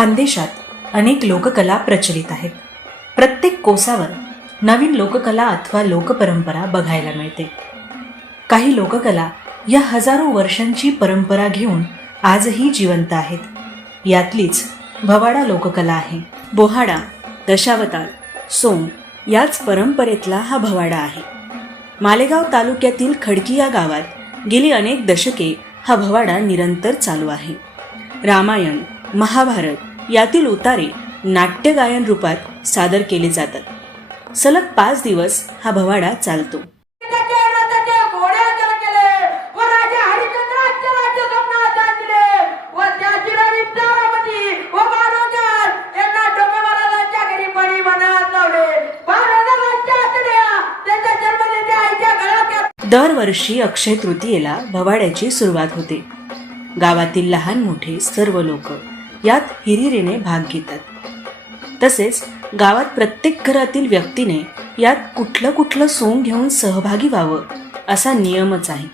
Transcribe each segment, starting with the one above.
खानदेशात अनेक लोककला प्रचलित आहेत. प्रत्येक कोसावर नवीन लोककला अथवा लोकपरंपरा बघायला मिळते. काही लोककला या हजारो वर्षांची परंपरा घेऊन आजही जिवंत आहेत. यातलीच भवाडा लोककला आहे. बोहाडा, दशावतार, सोंग याच परंपरेतला हा भवाडा आहे. मालेगाव तालुक्यातील खडकी या गावात गेली अनेक दशके हा भवाडा निरंतर चालू आहे. रामायण, महाभारत यातील उतारे नाट्यगायन रूपात सादर केले जातात. सलग 5 दिवस हा भवाडा चालतो. दरवर्षी अक्षय तृतीयेला भवाड्याची सुरुवात होते. गावातील लहान मोठे सर्व लोक यात हिरिरीने भाग घेतात. तसेच गावात प्रत्येक घरातील व्यक्तीने यात कुठलं सोंग घेऊन सहभागी व्हावं असा नियमच आहे.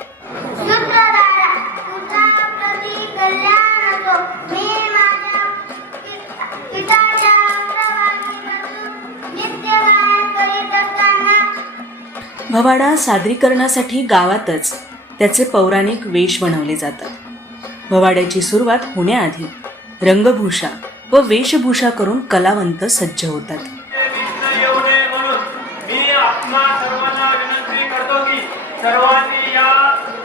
भवाडा सादरीकरणासाठी गावातच त्याचे पौराणिक वेश बनवले जातात. भवाड्याची सुरुवात होण्याआधी रंगभूषा व वेशभूषा करून कलावंत सज्ज होतात. सर्वांनी या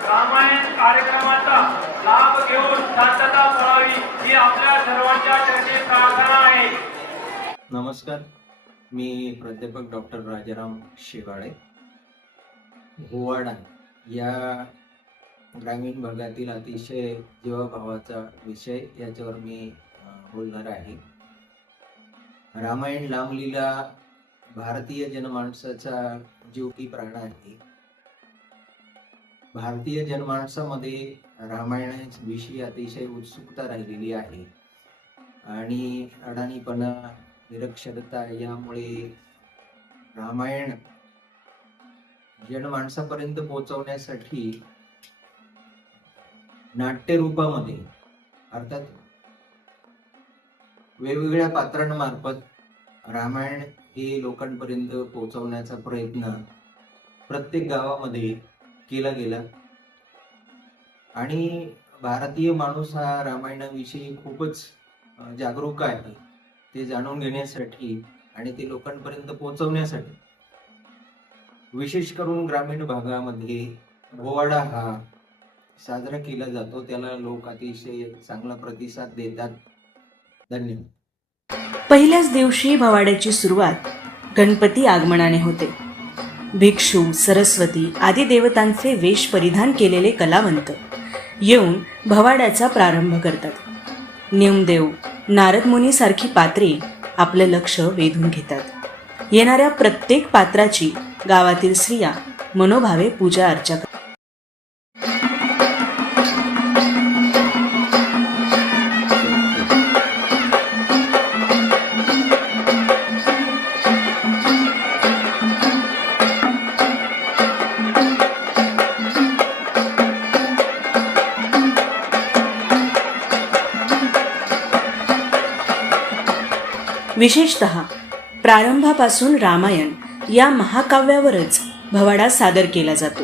रामायण कार्यक्रमाचा लाभ घेऊन शांतता पाळावी ही आपल्या सर्वांच्या चरणी प्रार्थना आहे. नमस्कार, मी प्राध्यापक डॉक्टर राजाराम शेवाळे. भोवाडा या ग्रामीण भागातील अतिशय जीवाभावाचा विषय याच्यावर मी बोलणार आहे. रामायण रामलीला भारतीय जनमानसाचा जीव की प्राण आहे. भारतीय जनमानसामध्ये रामायणाविषयी अतिशय उत्सुकता राहिलेली आहे आणि अडाणीपणा, निरक्षरता यामुळे रामायण जनमानसापर्यंत पोहोचवण्यासाठी नाट्य रूपामध्ये अर्थात वेगवेगळ्या पात्रांमार्फत रामायण हे लोकांपर्यंत पोहोचवण्याचा प्रयत्न प्रत्येक गावामध्ये केला गेला आणि भारतीय माणूस हा रामायणाविषयी खूपच जागरूक आहे. ते जाणून घेण्यासाठी आणि ते लोकांपर्यंत पोहोचवण्यासाठी विशेष करून ग्रामीण भागामध्ये भोवाडा हा साजरा केला जातो. त्याला लोक अतिशय चांगला प्रतिसाद देतात. धन्यवाद. पहिल्याच दिवशी भवाड्याची सुरुवात गणपती आगमनाने होते. भिक्षू, सरस्वती आदी देवतांचे वेश परिधान केलेले कलावंत येऊन भवाड्याचा प्रारंभ करतात. नेमदेव, नारद मुनी सारखी पात्रे आपलं लक्ष वेधून घेतात. येणाऱ्या प्रत्येक पात्राची गावातील स्त्रिया मनोभावे पूजा अर्चा करतात. विशेषतः प्रारंभापासून रामायण या महाकाव्यावरच भवाडा सादर केला जातो.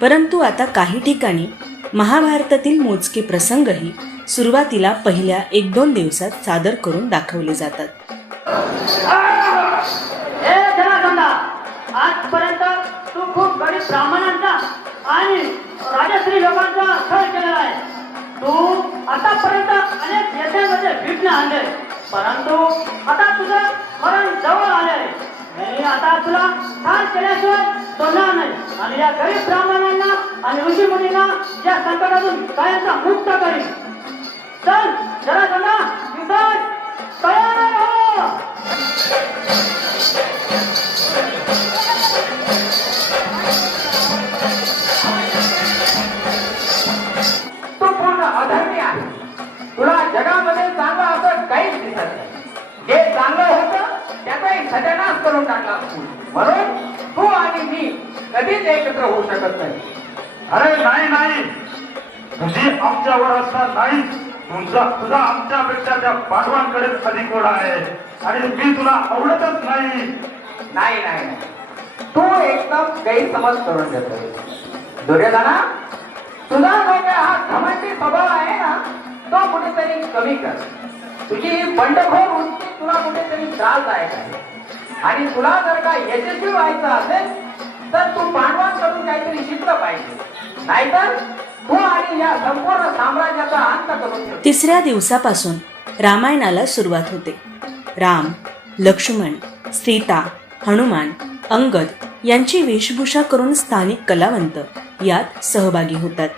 परंतु आता काही ठिकाणी महाभारतातील मोजके प्रसंगही सुरुवातीला पहिल्या 1-2 दिवसात सादर करून दाखवले जातात. आजपर्यंत तू खूप गरीब ब्राह्मणांचा आणि राजश्री लोकांचा छळ केलेला आहे. तू आतापर्यंत अनेक नेत्यांमध्ये विघ्न आणले, परंतु आता तुझं मरण जवळ आलंय. मी आता तुला ठार केल्याशिवाय सोडणार नाही आणि या गरीब ब्राह्मणांना आणि ऋषी मुनींना या संकटातून कायमचा मुक्त करीन. चल जरा जरा युद्धात तयार हो. तो पूर्ण अधर्मी आहे. तुला जगामध्ये चांगलं असं काहीच दिसत नाही. जे चांगलं होतं त्याचाही सत्यानाश करून टाकला. म्हणून तू आणि मी कधीच एकत्र होऊ शकत नाही. अरे नाही, तुझी आमच्यावर असता नाही. तुझा आमच्यापेक्षा त्या पांडवांकडेच अधिक ओढ आहे आणि मी तुला आवडतच नाही. नाही नाही नाही. तू एकदम गैरसमज करून घेतोय. दुर्योधना, तुझा जो काय हा घमंडी स्वभाव आहे ना, तो कुठेतरी कमी कर. तुझी ही बंडखोर वृत्ती तुला कुठेतरी त्रासदायक आहे. आणि तुला जर का यशस्वी व्हायचं असेल तर तू पांडवांकडून काहीतरी शिकलं पाहिजे. नाहीतर तू आणि या संपूर्ण साम्राज्याचा अंत करून ठेव. तिसऱ्या दिवसापासून रामायणाला सुरुवात होते. राम, लक्ष्मण, सीता, हनुमान, अंगद यांची वेशभूषा करून स्थानिक कलावंत यात सहभागी होतात.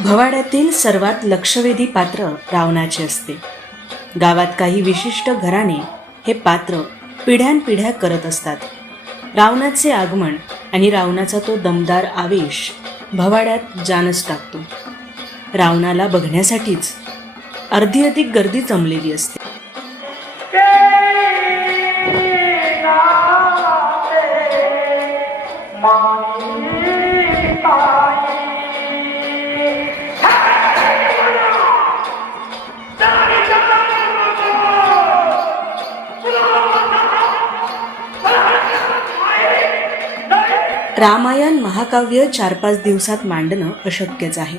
भवाड्यातील सर्वात लक्षवेधी पात्र रावणाचे असते. गावात काही विशिष्ट घराणे हे पात्र पिढ्यानपिढ्या करत असतात. रावणाचे आगमन आणि रावणाचा तो दमदार आवेश भवाड्यात जानच टाकतो. रावणाला बघण्यासाठीच अर्धी अधिक गर्दी जमलेली असते. रामायण महाकाव्य 4-5 दिवसात मांडणं अशक्यच आहे.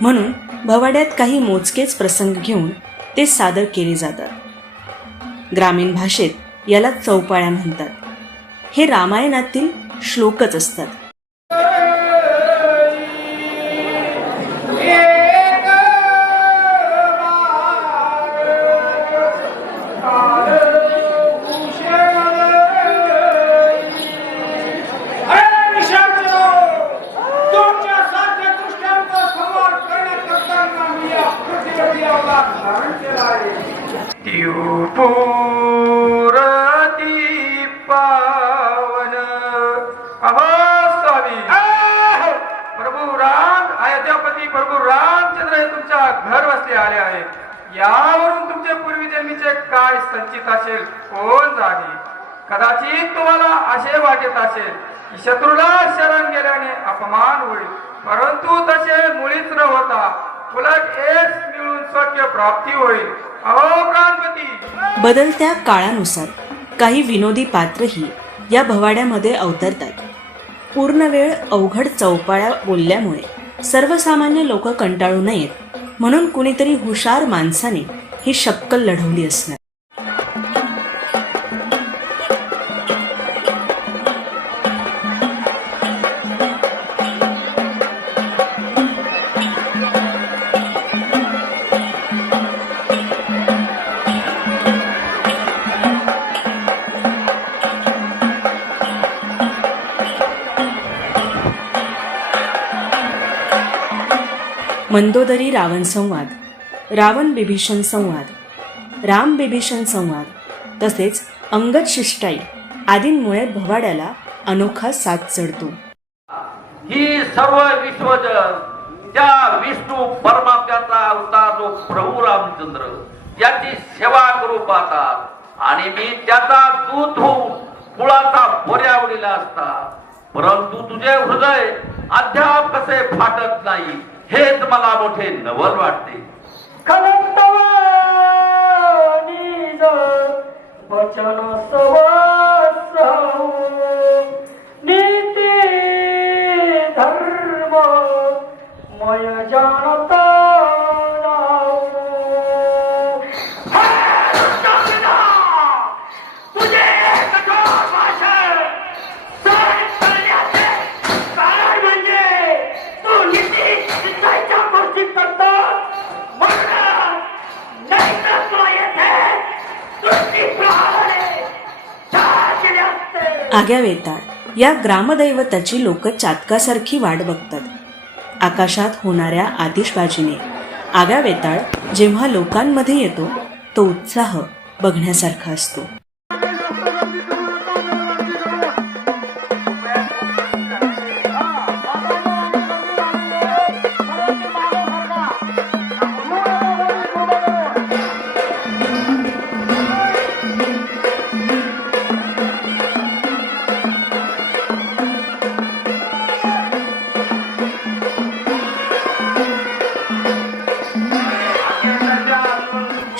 म्हणून भवाड्यात काही मोजकेच प्रसंग घेऊन ते सादर केले जातात. ग्रामीण भाषेत याला चौपाळ्या म्हणतात. हे रामायणातील श्लोकच असतात. पावन अहो स्वामी, प्रभू राम, अयोध्यापती प्रभू रामचंद्र हे तुमच्या घर वसले आले आहेत. यावरून तुमचे पूर्वी जन्मीचे काय संचित असेल कोण जाणे. कदाचित तुम्हाला असे वाटत असेल की शत्रूला शरण गेल्याने अपमान होईल, परंतु तसे मुळीच न होता उलट एस मिळून सौख्य प्राप्ती होईल. अहो प्राणपती. बदलत्या काळानुसार काही विनोदी पात्रही या भवाड्यामध्ये अवतरतात. पूर्ण वेळ अवघड चौपाळ्या बोलल्यामुळे सर्वसामान्य लोक कंटाळू नयेत म्हणून कुणीतरी हुशार माणसाने ही शक्कल लढवली असणार. मंदोदरी रावण संवाद, रावण बिभीषण संवाद, राम बिभीषण संवाद तसेच अंगद शिष्टाई आदींमुळे भवाड्याला अनोखा साथ चढतो. ही सर्व विश्वजन त्या विष्णू परमात्म्याचा अवतार जो प्रभू रामचंद्र याची सेवा करू पाहतात आणि मी त्याचा दूत होऊन मुळाचा बोऱ्यावडीला असता, परंतु तुझे हृदय अद्याप कसे फाटत नाही हेच मला मोठे नवल वाटते. वचन सवत्सव नीती धर्म मय जानता तुझे कठोर भाषण सहन करण्याचे कारण म्हणजे तू नीती शिकायच्या गोष्टी करतो म्हणून नाही तर तो येथे आग्या वेताळ या ग्रामदैवताची लोक चातकासारखी वाट बघतात. आकाशात होणाऱ्या आतिषबाजीने आग्या वेताळ जेव्हा लोकांमध्ये येतो तो उत्साह बघण्यासारखा असतो.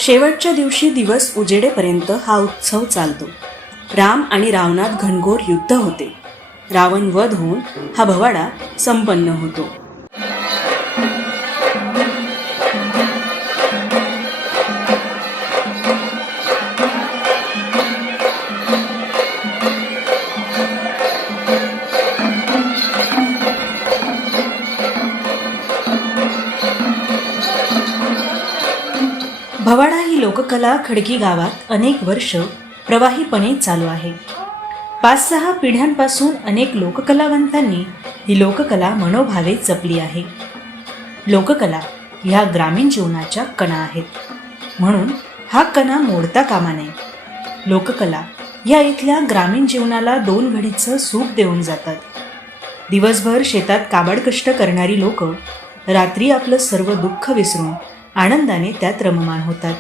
शेवटच्या दिवशी दिवस उजेडेपर्यंत हा उत्सव चालतो. राम आणि रावणात घनघोर युद्ध होते. रावण वध होऊन हा भवाडा संपन्न होतो. भवाडा ही लोककला खडकी गावात अनेक वर्ष प्रवाहीपणे चालू आहे. 5-6 पिढ्यांपासून अनेक लोककलावंतांनी ही लोककला मनोभावे जपली आहे. लोककला ह्या ग्रामीण जीवनाच्या कणा आहेत, म्हणून हा कणा मोडता कामा नये. लोककला ह्या इथल्या ग्रामीण जीवनाला 2 घडीचं सुख देऊन जातात. दिवसभर शेतात काबाड कष्ट करणारी लोक रात्री आपलं सर्व दुःख विसरून आनंदाने त्यात रममाण होतात.